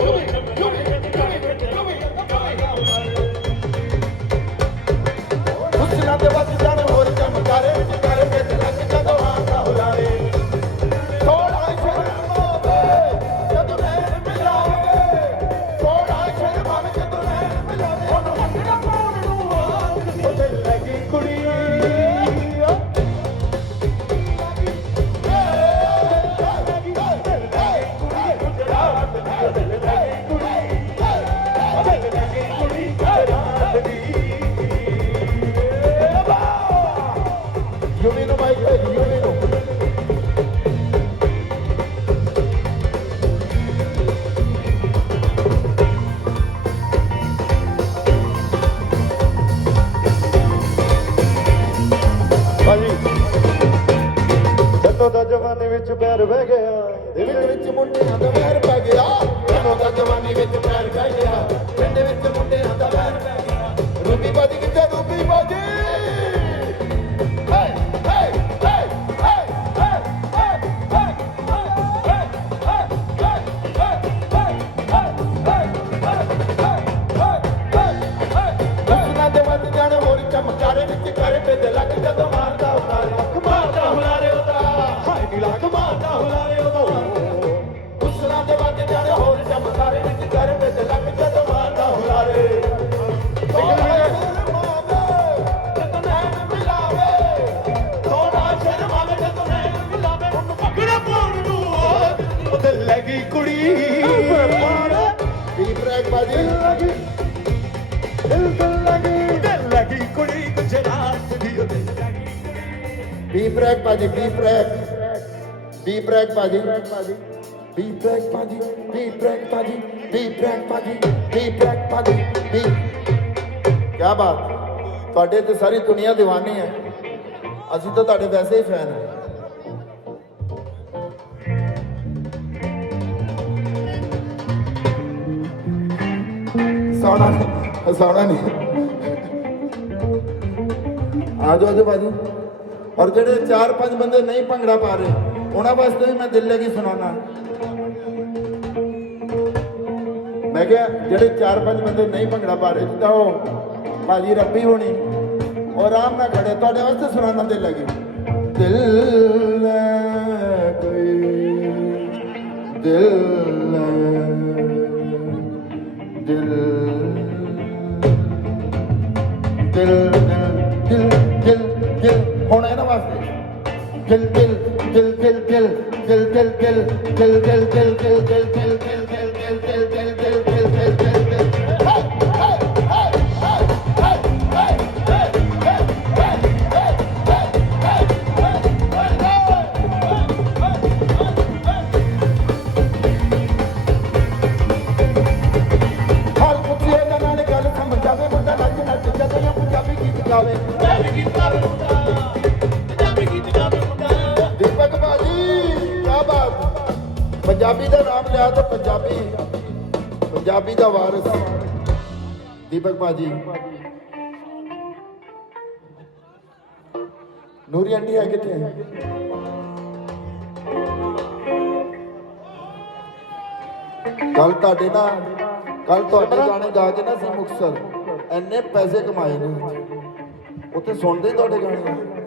Thank you. ਜਦੋਂ ਦਾ ਜਵਾਨੀ ਵਿੱਚ ਪਿਆਰ ਬਹਿ ਲੱਗੀ ਕੁੜੀ। ਦੀਪ ਰਾਜ ਬਾਜੀ? ਲੱਗੀ। ਦਿਲ ਤੇ ਲੱਗੀ। ਦਿਲ ਲੱਗੀ ਕੁੜੀ ਗੁਜਰਾਤ ਦੀ ਉਹਦੇ। ਦੀਪ ਰਾਜ ਬਾਜੀ ਦੀਪ ਰਾਜ ਦੀਪ ਰਾਜ ਬਾਜੀ। ਦੀਪ ਰਾਜ ਬਾਜੀ। ਦੀਪ ਰਾਜ ਬਾਜੀ ਦੀਪ ਰਾਜ ਬਾਜੀ ਦੀਪ ਰਾਜ ਬਾਜੀ ਦੀਪ ਕੀ ਬਾਤ। ਤੁਹਾਡੇ ਤੇ ਸਾਰੀ ਦੁਨੀਆ دیਵਾਨੀ ਹੈ। ਅਸੀਂ ਤਾਂ ਤੁਹਾਡੇ ਵੈਸੇ ਹੀ ਫੈਨ ਹਾਂ। ਸੌਣਾ ਨਹੀਂ ਸੌਣਾ ਨਹੀਂ। ਆ ਜਾਓ ਆਜੋ ਬਾਜੀ। ਔਰ ਜਿਹੜੇ 4-5 ਬੰਦੇ ਨਹੀਂ ਭੰਗੜਾ ਪਾ ਰਹੇ, ਉਹਨਾਂ ਵਾਸਤੇ ਵੀ ਮੈਂ ਦਿਲ ਲੈ ਕੇ ਸੁਣਾਉਣਾ। ਮੈਂ ਕਿਹਾ, ਜਿਹੜੇ 4-5 ਬੰਦੇ ਨਹੀਂ ਭੰਗੜਾ ਪਾ ਰਹੇ, ਜਿੱਦਾਂ ਉਹ ਬਾਜੀ ਰੱਬੀ ਹੋਣੀ, ਉਹ ਆਰਾਮ ਨਾਲ ਖੜੇ, ਤੁਹਾਡੇ ਵਾਸਤੇ ਸੁਣਾਉਣਾ ਦਿਲ ਲੱਗੇ। ਦਿਲ ਲੈ ਕੋਈ, ਦਿਲ ਦਿਲ ਦਿਲ ਦਿਲ ਦਿਲ ਹੁਣ ਇਹਨਾਂ ਵਾਸਤੇ ਦਿਲ ਦਿਲ ਦਿਲ ਦਿਲ ਦਿਲ ਦਿਲ ਦਿਲ ਦਿਲ ਦਿਲ ਦਿਲ ਦਿਲ ਦਿਲ ਦਿਲ ਦਿਲ ਪੰਜਾਬੀ ਦਾ ਨਾਮ ਲਿਆ ਤਾਂ ਪੰਜਾਬੀ। ਪੰਜਾਬੀ ਦਾ ਵਾਰਿਸ। ਦੀਪਕ ਬਾਜੀ ਨੂਰੀ ਆਂਟੀ ਹੈ ਕਿੱਥੇ? ਕੱਲ ਤੁਹਾਡੇ ਨਾਲ ਕੱਲ ਤੁਹਾਡੇ ਗਾਣੇ ਗਾ ਕੇ ਨਾ ਸੀ ਮੁਕਸਰ ਐਨੇ ਪੈਸੇ ਕਮਾਏ ਨੇ। ਉੱਥੇ ਸੁਣਦੇ ਤੁਹਾਡੇ ਗਾਣੇ।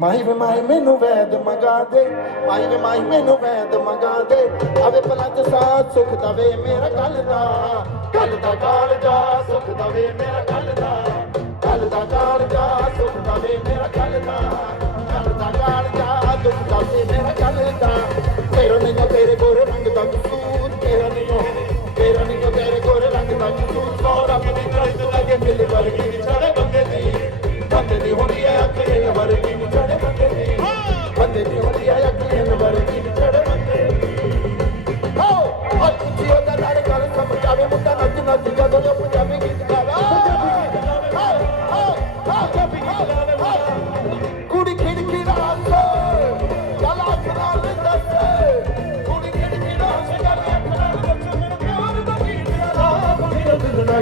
ਮਾਈ ਵੇ ਮਾਈ ਮੈਨੂੰ ਵੈਦ ਮੰਗਾ ਦੇ। ਮਾਈ ਵੇ ਮਾਈ ਮੈਨੂੰ ਵੈਦ ਮੰਗਾ ਦੇ। ਆਵੇ ਪਲੰਦ ਤੇ ਸਾਥ ਸੁਖ ਦਵੇ ਮੇਰਾ ਕੱਲ ਦਾ। ਕੱਲ ਦਾ ਕਾਲ ਜਾ ਸੁਖ ਦਵੇ ਮੇਰਾ ਕੱਲ ਦਾ। ਕੱਲ ਦਾ ਕਾਲ ਜਾ ਸੁਖ ਦਵੇ ਮੇਰਾ ਕੱਲ ਦਾ। ਕੱਲ ਦਾ ਕਾਲ ਜਾ ਦੁੱਖ ਦਵੇ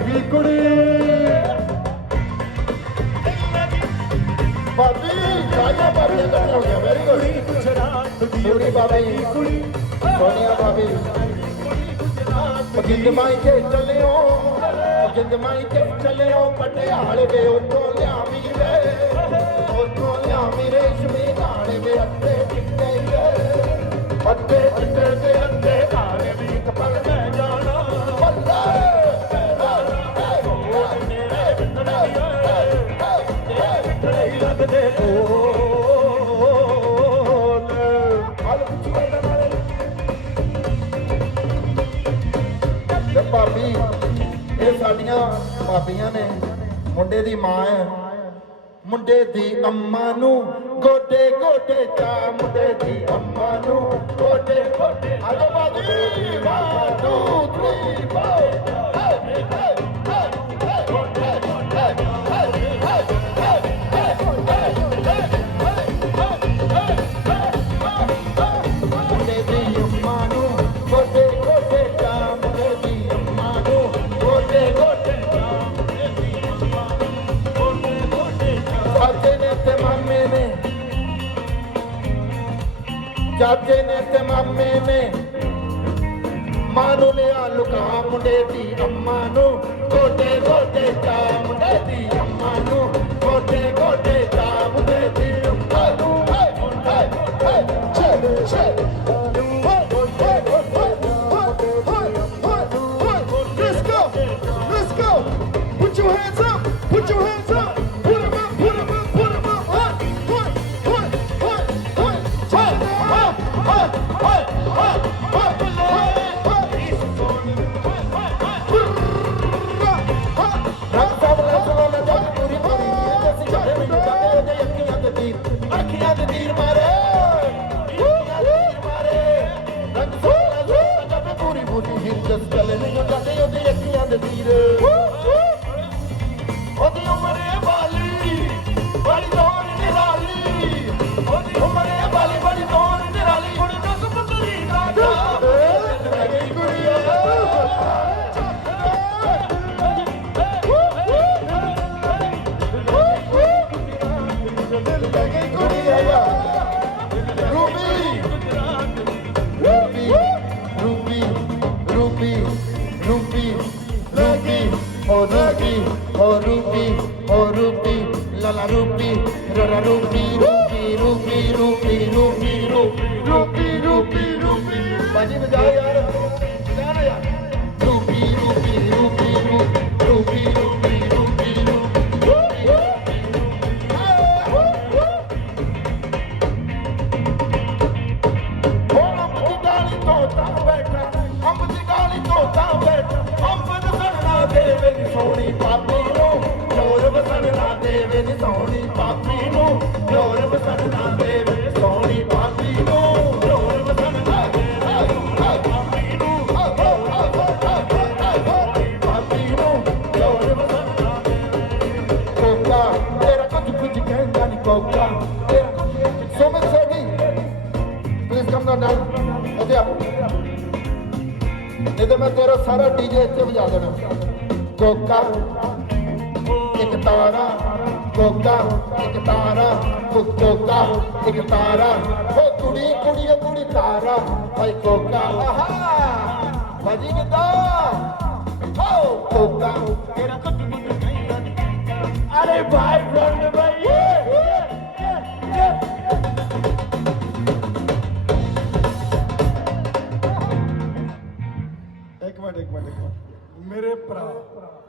ਲੱਗੀ ਕੁੜੀ। ਬਾਬੀ ਸਾਜਾ ਬਾਬੀ ਇਕੱਠੇ ਹੋ ਗਿਆ ਵੈਰੀ ਗੁੱਡ ਗੁਜਰਾਤ ਦੀ ਕੁੜੀ। ਬਾਬਾ ਕੁੜੀ ਸੋਨੀਆ ਭਾਬੀ ਪਕਿੰਦ ਮਾਈ ਕੇ ਚੱਲਿਓ ਪਕਿੰਦ ਮਾਈ ਕੇ ਚੱਲਿਓ ਪਟਿਆਲੇ ਵੇ ਉੱਥੋਂ ਲਿਆਵੀਂ ਵੇ। ਉੱਥੋਂ ਲੱਗਦੇ ਢੋਲ ਹਾਲ ਪੁੱਛੀ ਜਾਂਦਾ ਨਾਲੇ। ਤੇ ਭਾਬੀ ਇਹ ਸਾਡੀਆਂ ਭਾਬੀਆਂ ਨੇ ਮੁੰਡੇ ਦੀ ਮਾਂ ਹੈ। ਮੁੰਡੇ ਦੀ ਅੰਮਾ ਨੂੰ ਗੋਡੇ ਗੋਡੇ ਚਾ ਮੁੰਡੇ ਦੀ ਅੰਮਾ ਨੂੰ ਗੋਡੇ ਗੋਡੇ। ਆਜੋ ਬਾਦੀ 1 2 3 రాజ్యనేస్తే మా అమ్మేమే మానులే వాళ్ళు కాముండేది అమ్మాను. కోటే కోటే కాముండేది అమ్మాను. కోటే కోటే కాముండేది la la Ruby, ra ra Ruby, Ruby, Ruby, Ruby, Ruby, Ruby, Ruby, Ruby, Ruby, ਬਾਜੀ ਵਜਾਓ ਯਾਰ ਵਜਾਓ ਨਾ ਯਾਰ Ruby, Ruby, Ruby, Ruby, Ruby, Ruby, Ruby, ਹੁਣ ਅੰਬ ਦੀ ਡਾਲੀ ਤੋਂ ਤਾਂ ਬੈਠਾ ਅੰਬ ਦੀ ਡਾਲੀ ਤੋਂ ਤਾਂ ਬੈਠਾ ਅੰਬ ਵਸਣ ਨਾ ਦੇਵੇ ਨੀ ਸੋਹਣੀ ਪਾਪੀ ਨਹੀਂ ਤੇ ਮੈਂ ਤੇਰਾ ਸਾਰਾ ਡੀਜੇ ਇੱਥੇ ਵਜਾ ਦੇਣਾ। ਕੋਕਾ, ਇੱਕ ਤਾਰਾ, ਕੋਕਾ, ਇੱਕ ਤਾਰਾ ਕੋਕਾ, ਇੱਕ ਤਾਰਾ। ਓ ਕੁੜੀ ਕੁੜੀ, ਓ ਕੁੜੀ ਤਾਰਾ। ਓਏ ਕੋਕਾ, ਆਹਾ। ਬਾਜੀ ਕਿੱਦਾਂ? ਹੋ, ਕੋਕਾ। ਤੇਰਾ ਕੁਝ ਕੁਝ ਕਹਿੰਦਾ ਅਰੇ ਭਾਈ para